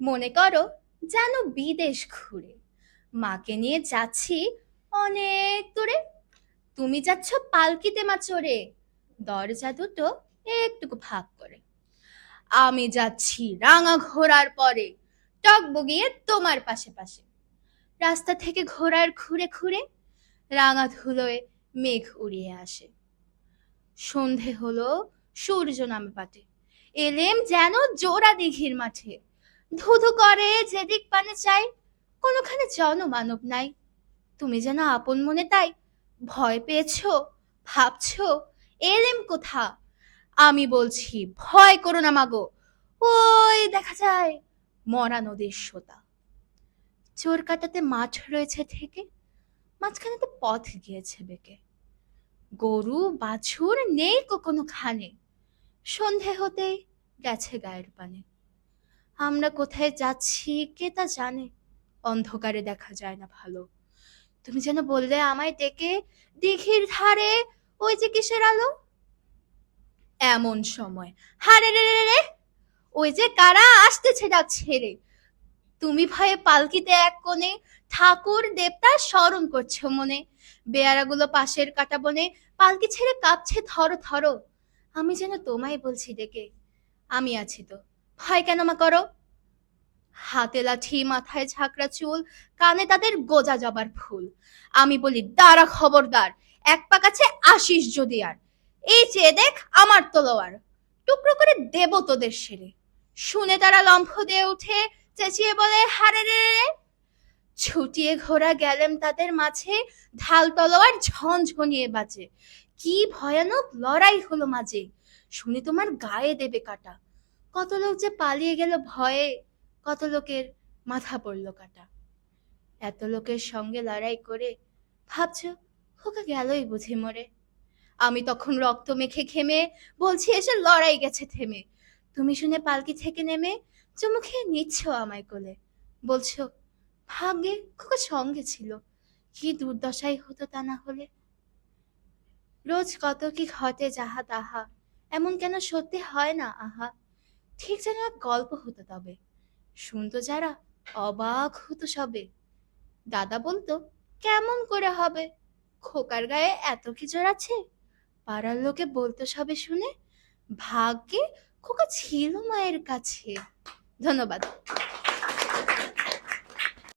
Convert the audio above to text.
মনে করো যেন বিদেশ ঘুরে মাকে নিয়ে যাচ্ছি অনেক দূরে। তুমি যাচ্ছ পালকিতে মা চড়ে, দরজা দুটো একটুকু ফাঁক করে। আমি যাচ্ছি রাঙা ঘোড়ার পরে, টক বগিয়ে তোমার পাশে পাশে। রাস্তা থেকে ঘোড়ার খুঁড়ে খুঁড়ে রাঙা ধুলোয় মেঘ উড়িয়ে আসে। সন্ধে হলো, সূর্য নামে পাটে, এলেম যেন জোড়া দিঘির মাঠে। ধুধু করে যেদিক পানে চাই, কোনোখানে জনমানব নাই। তুমি যেন আপন মনে তাই ভয় পেয়েছো, ভাবছো এলেম কোথা। আমি বলছি ভয় করো না মাগো, ওই দেখা যায় মরা নদীর সোতা। চোর কাটাতে মাঠ রয়েছে থেকে, মাঝখানেতে পথ গিয়েছে বেঁকে। গরু বাছুর নেই কোনো খানে, সন্ধে হতেই গেছে গায়ের পানে। আমরা কোথায় যাচ্ছি কে তা জানে, অন্ধকারে দেখা যায় না ভালো। তুমি যেন বললে আমায় ডেকে, দিঘির ধারে ওই যে কিসের আলো। এমন সময় হারে রে রে রে, ওই যে কারা আসতেছে ডাক ছেড়ে। তুমি ভয়ে পালকিতে এক কোণে ঠাকুর দেবতা স্মরণ করছো মনে। বেয়ারাগুলো পাশের কাটা বনে পালকি ছেড়ে কাঁপছে থর থর। আমি যেন তোমায় বলছি ডেকে, আমি আছি তো, ভয় কেন মা করো। হাতে লাঠি, মাথায় ঝাঁকড়া চুল, কানে তাদের গোজা জবার ফুল। আমি বলি দাঁড়া খবরদার, এক পা কাছে আসিস যদি আর। এই চেয়ে দেখ আমার তলোয়ার, টুকরো করে দেব তোদের সেরে। শুনে তারা লম্ফ দিয়ে উঠে, চেঁচিয়ে বলে হারে রে রে। ছুটিয়ে ঘোড়া গেলেম তাদের মাঝে, ঢাল তলোয়ার ঝনঝনিয়ে বাজে। কি ভয়ানক লড়াই হলো মাঝে, শুনে তোমার গায়ে দেবে কাটা। কত লোক যে পালিয়ে গেল ভয়ে, কত লোকের মাথা পড়ল কাটা। এত লোকের সঙ্গে লড়াই করে ভাবছো খোকা গেলই বুঝি মরে। আমি তখন রক্ত মেখে ঘেমে বলছি এসে লড়াই গেছে থেমে। তুমি শুনে পালকি থেকে নেমে চুমু খেয়ে নিচ্ছ আমায় কোলে, বলছো ভাগ্যে খোকা সঙ্গে ছিল, কি দুর্দশাই হতো তা না হলে। রোজ কত কি ঘটে যাহা তাহা, এমন কেন সত্যি হয় না আহা। ঠিক যেন এক গল্প হতো তবে, শুনতো যারা অবাক হতো সবে। দাদা বলতো কেমন করে হবে, খোকার গায়ে এত কি জোর আছে। পাড়ার লোকে বলতো সবে শুনে, ভাগ্যে খোকা ছিল মায়ের কাছে। ধন্যবাদ।